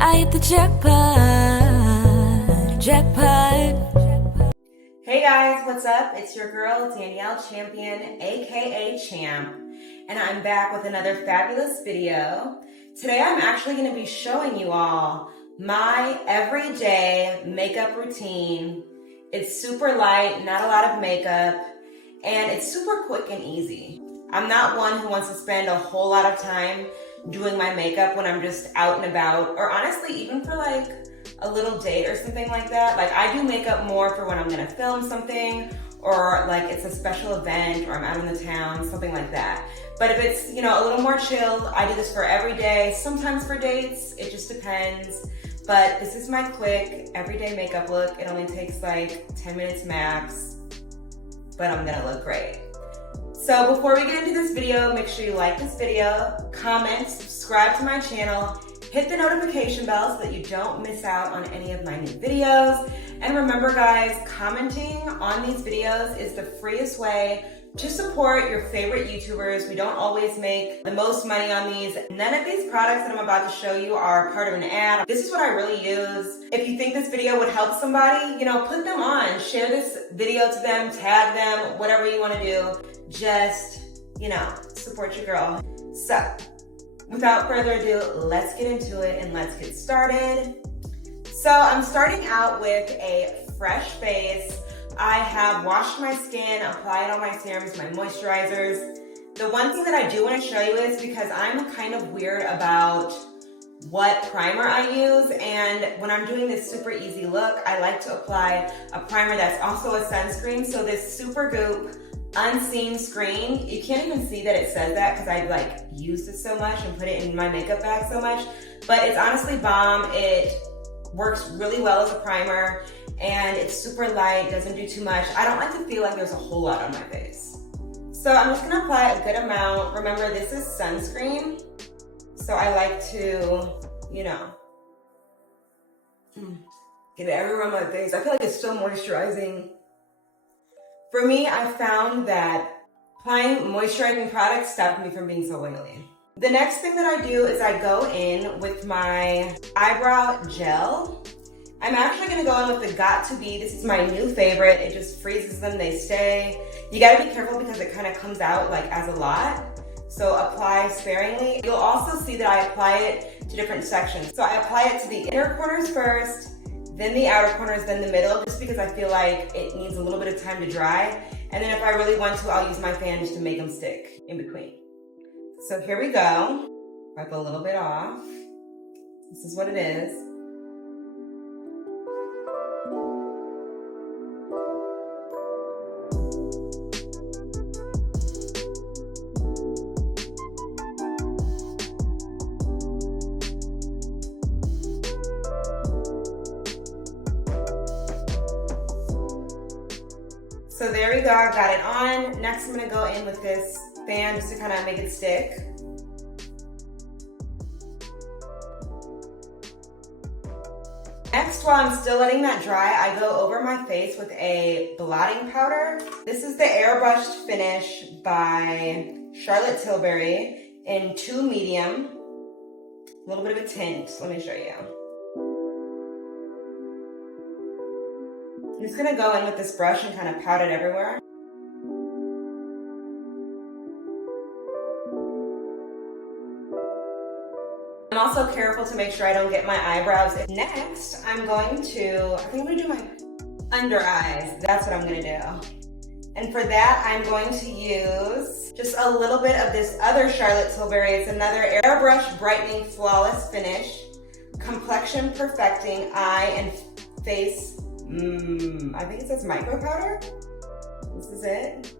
I hit the jackpot, jackpot. Hey guys, what's up? It's your girl, Danielle Champion, aka Champ, and I'm back with another fabulous video. Today I'm actually going to be showing you all my everyday makeup routine. It's super light, not a lot of makeup, and it's super quick and easy. I'm not one who wants to spend a whole lot of time doing my makeup when I'm just out and about, or honestly, even for like a little date or something like that. Like I do makeup more for when I'm gonna film something, or like it's a special event, or I'm out in the town, something like that. But if it's, you know, a little more chilled, I do this for every day, sometimes for dates, it just depends. But this is my quick, everyday makeup look. It only takes like 10 minutes max, but I'm gonna look great. So before we get into this video, make sure you like this video, comment, subscribe to my channel, hit the notification bell so that you don't miss out on any of my new videos. And remember guys, commenting on these videos is the freest way to support your favorite YouTubers. We don't always make the most money on these. None of these products that I'm about to show you are part of an ad. This is what I really use. If you think this video would help somebody, you know, put them on, share this video to them, tag them, whatever you want to do. Just, you know, support your girl. So, without further ado, let's get into it and let's get started. So I'm starting out with a fresh face. I have washed my skin, applied all my serums, my moisturizers. The one thing that I do want to show you is because I'm kind of weird about what primer I use, and when I'm doing this super easy look, I like to apply a primer that's also a sunscreen. So this Supergoop Unseen Screen, you can't even see that it says that because I like used it so much and put it in my makeup bag so much, but it's honestly bomb. It works really well as a primer and it's super light, doesn't do too much. I don't like to feel like there's a whole lot on my face. So I'm just gonna apply a good amount. Remember, this is sunscreen, so I like to, you know, get it everywhere on my face. I feel like it's still moisturizing. For me, I found that applying moisturizing products stopped me from being so oily. The next thing that I do is I go in with my Eyebrow Gel. I'm actually gonna go in with the Got To Be. This is my new favorite. It just freezes them, they stay. You gotta be careful because it kind of comes out like as a lot. So apply sparingly. You'll also see that I apply it to different sections. So I apply it to the inner corners first, then the outer corners, then the middle, just because I feel like it needs a little bit of time to dry. And then if I really want to, I'll use my fan just to make them stick in between. So here we go. Wipe a little bit off. This is what it is. So there we go, I got it on. Next I'm gonna go in with this fan just to kind of make it stick. Next, while I'm still letting that dry, I go over my face with a blotting powder. This is the Airbrushed Finish by Charlotte Tilbury in 2 medium. A little bit of a tint, let me show you. I'm just gonna go in with this brush and kind of pat it everywhere. I'm also careful to make sure I don't get my eyebrows. Next, I'm going to, I think I'm gonna do my under eyes. That's what I'm gonna do. And for that, I'm going to use just a little bit of this other Charlotte Tilbury. It's another Airbrush Brightening Flawless Finish, Complexion Perfecting Eye and Face. I think it says micro powder. This is it.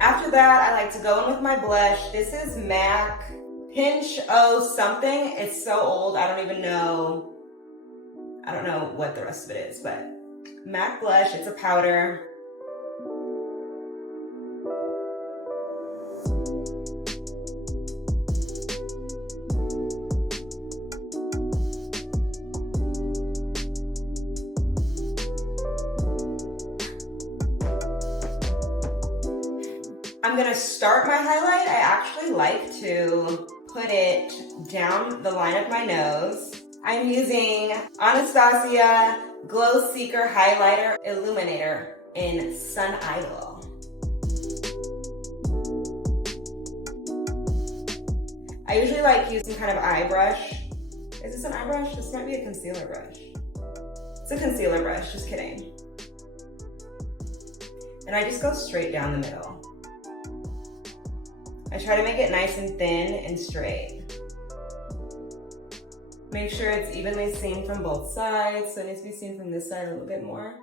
After that, I like to go in with my blush. This is MAC Pinch O something. It's so old, I don't even know. I don't know what the rest of it is, but MAC blush, it's a powder. I'm gonna start my highlight. I actually like to put it down the line of my nose. I'm using Anastasia Glow Seeker Highlighter Illuminator in Sun Idol. I usually like using kind of eye brush. Is this an eye brush? This might be a concealer brush. It's a concealer brush, just kidding. And I just go straight down the middle. I try to make it nice and thin and straight. Make sure it's evenly seen from both sides, so it needs to be seen from this side a little bit more.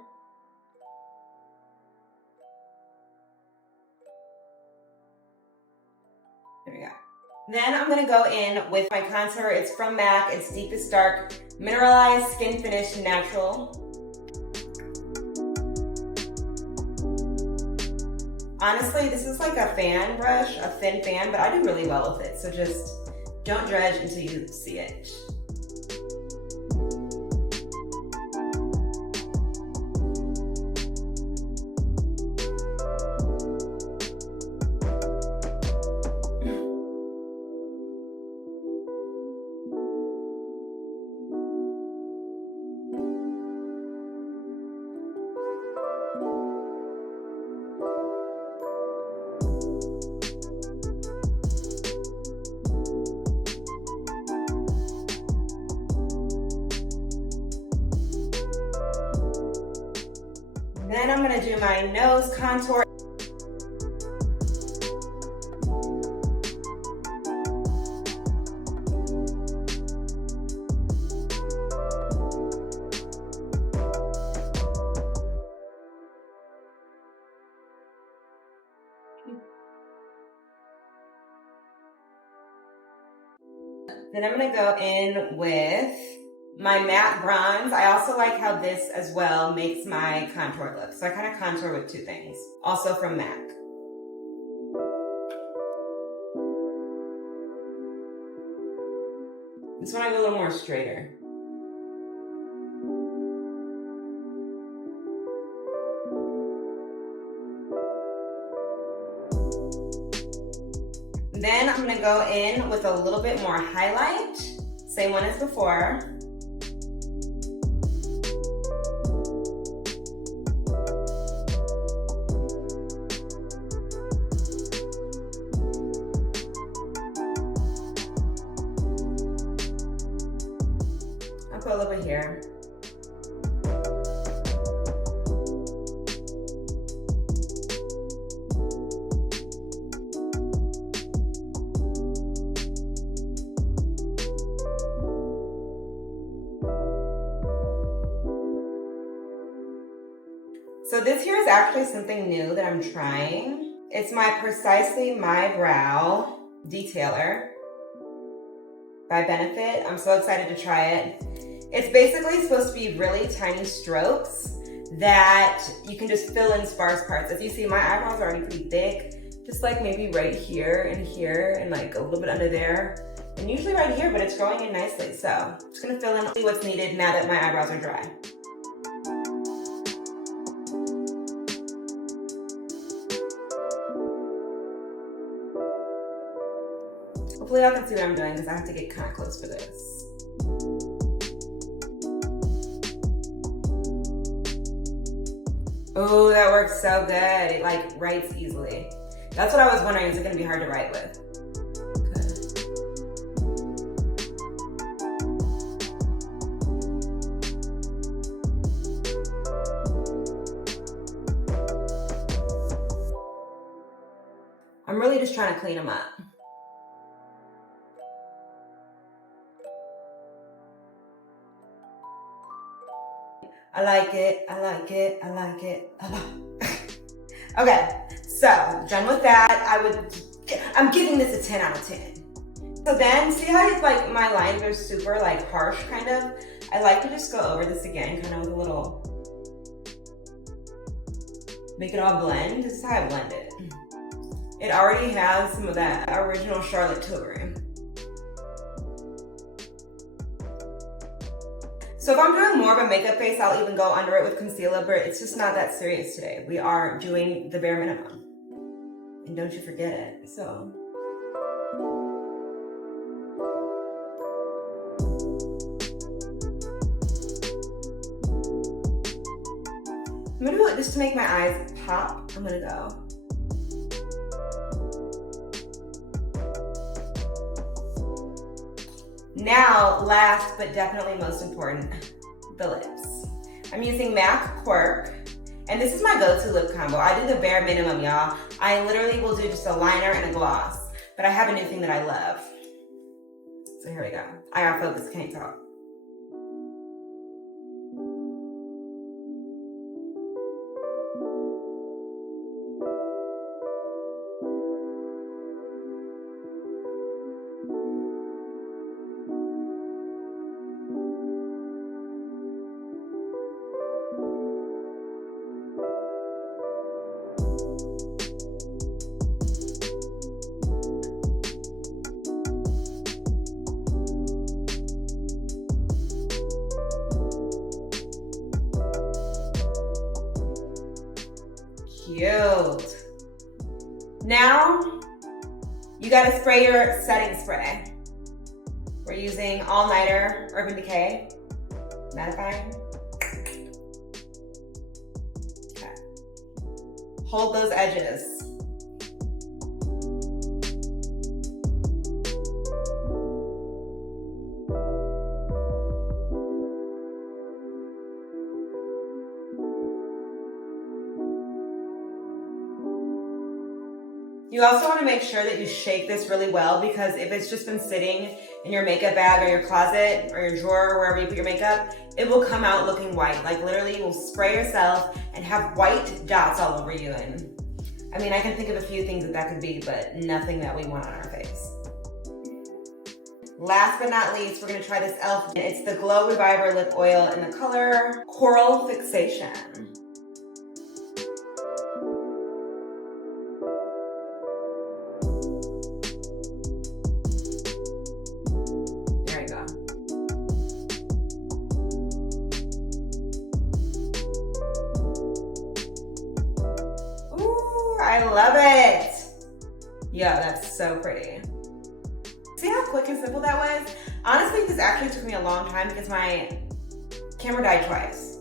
There we go. Then I'm gonna go in with my contour. It's from MAC, it's Deepest Dark, Mineralized Skin Finish Natural. Honestly, this is like a fan brush, a thin fan, but I do really well with it. So just don't judge until you see it. Then I'm gonna do my nose contour. Then I'm gonna go in with my matte bronze. I also like how this as well makes my contour look. So I kind of contour with two things. Also from MAC. This one I go a little more straighter. Then I'm gonna go in with a little bit more highlight. Same one as before. I'll put a little bit here. So this here is actually something new that I'm trying. It's my Precisely My Brow Detailer by Benefit. I'm so excited to try it. It's basically supposed to be really tiny strokes that you can just fill in sparse parts. As you see, my eyebrows are already pretty thick, just like maybe right here and like a little bit under there. And usually right here, but it's growing in nicely. So I'm just gonna fill in what's needed now that my eyebrows are dry. Hopefully y'all can see what I'm doing because I have to get kind of close for this. Oh, that works so good. It like writes easily. That's what I was wondering, is it gonna be hard to write with? I'm really just trying to clean them up. I like it, I like it, I like it, I like it. Okay, so done with that. I'm giving this a 10 out of 10. So then, see how it's like my lines are super like harsh kind of? I like to just go over this again, kind of with a little, make it all blend. This is how I blend it. It already has some of that original Charlotte Tilbury. So if I'm doing more of a makeup face, I'll even go under it with concealer, but it's just not that serious today. We are doing the bare minimum. and don't you forget it. So. I'm gonna do it just to make my eyes pop. I'm gonna go. Now, last but definitely most important, the lips. I'm using MAC Quirk, and this is my go-to lip combo. I do the bare minimum, y'all. I literally will do just a liner and a gloss, but I have a new thing that I love. So here we go. I gotta focus, can't talk. Cute. Now, you gotta spray your setting spray. We're using All Nighter Urban Decay mattifying. Okay. Hold those edges. You also want to make sure that you shake this really well, because if it's just been sitting in your makeup bag or your closet or your drawer or wherever you put your makeup, it will come out looking white. Like literally you will spray yourself and have white dots all over you. And I mean, I can think of a few things that could be, but nothing that we want on our face. Last but not least, we're gonna try this e.l.f. It's the Glow Reviver Lip Oil in the color Coral Fixation. I love it. Yeah, that's so pretty. See how quick and simple that was? Honestly, this actually took me a long time because my camera died twice.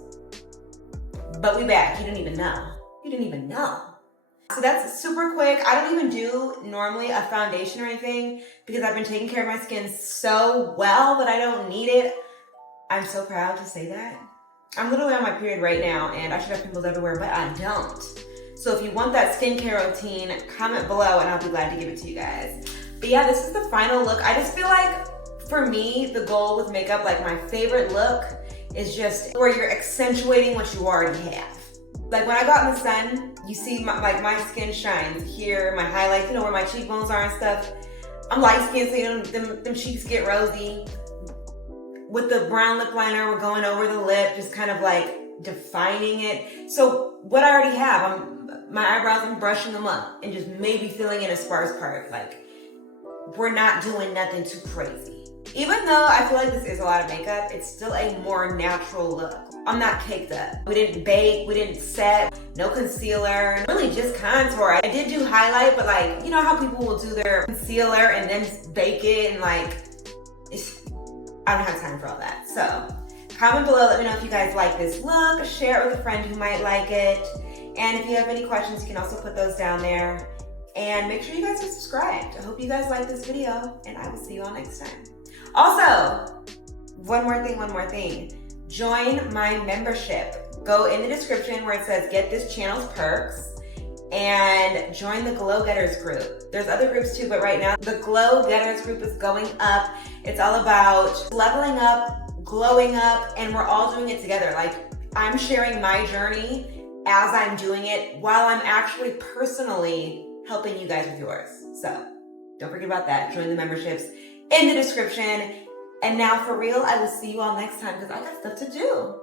But we back, you didn't even know. You didn't even know. So that's super quick. I don't even do normally a foundation or anything because I've been taking care of my skin so well that I don't need it. I'm so proud to say that. I'm literally on my period right now and I should have pimples everywhere, but I don't. So if you want that skincare routine, comment below and I'll be glad to give it to you guys. But yeah, this is the final look. I just feel like, for me, the goal with makeup, like my favorite look is just where you're accentuating what you already have. Like when I go out in the sun, you see my skin shines here, my highlights, you know, where my cheekbones are and stuff. I'm light skinned, so you know, them cheeks get rosy. With the brown lip liner, we're going over the lip, just kind of like defining it. So what I already have, my eyebrows, I'm brushing them up and just maybe filling in a sparse part. Like, we're not doing nothing too crazy. Even though I feel like this is a lot of makeup, it's still a more natural look. I'm not caked up. We didn't bake, we didn't set, no concealer, really just contour. I did do highlight, but like, you know how people will do their concealer and then bake it and like, I don't have time for all that. So comment below, let me know if you guys like this look, share it with a friend who might like it. And if you have any questions, you can also put those down there. And make sure you guys are subscribed. I hope you guys like this video, and I will see you all next time. Also, one more thing. Join my membership. Go in the description where it says get this channel's perks and join the Glow Getters group. There's other groups too, but right now the Glow Getters group is going up. It's all about leveling up, glowing up, and we're all doing it together. Like, I'm sharing my journey as I'm doing it while I'm actually personally helping you guys with yours. So don't forget about that. Join the memberships in the description. And now for real, I will see you all next time because I got stuff to do.